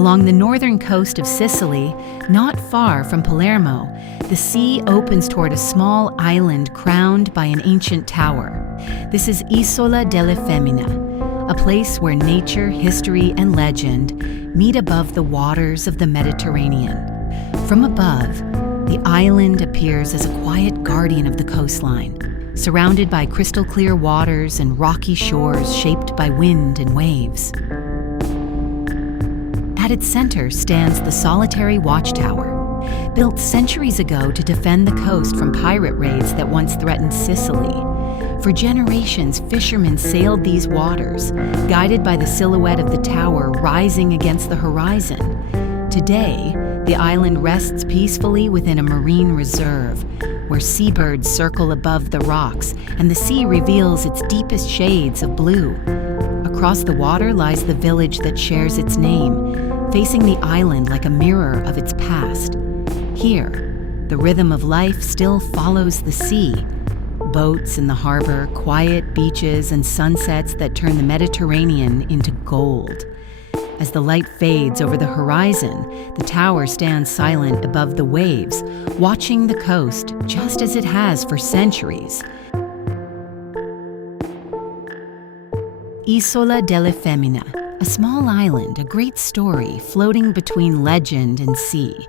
Along the northern coast of Sicily, not far from Palermo, the sea opens toward a small island crowned by an ancient tower. This is Isola delle Femmine, a place where nature, history, and legend meet above the waters of the Mediterranean. From above, the island appears as a quiet guardian of the coastline, surrounded by crystal-clear waters and rocky shores shaped by wind and waves. At its center stands the solitary watchtower, built centuries ago to defend the coast from pirate raids that once threatened Sicily. For generations, fishermen sailed these waters, guided by the silhouette of the tower rising against the horizon. Today, the island rests peacefully within a marine reserve, where seabirds circle above the rocks and the sea reveals its deepest shades of blue. Across the water lies the village that shares its name, facing the island like a mirror of its past. Here, the rhythm of life still follows the sea. Boats in the harbor, quiet beaches, and sunsets that turn the Mediterranean into gold. As the light fades over the horizon, the tower stands silent above the waves, watching the coast just as it has for centuries. Isola delle Femmine, a small island, a great story floating between legend and sea.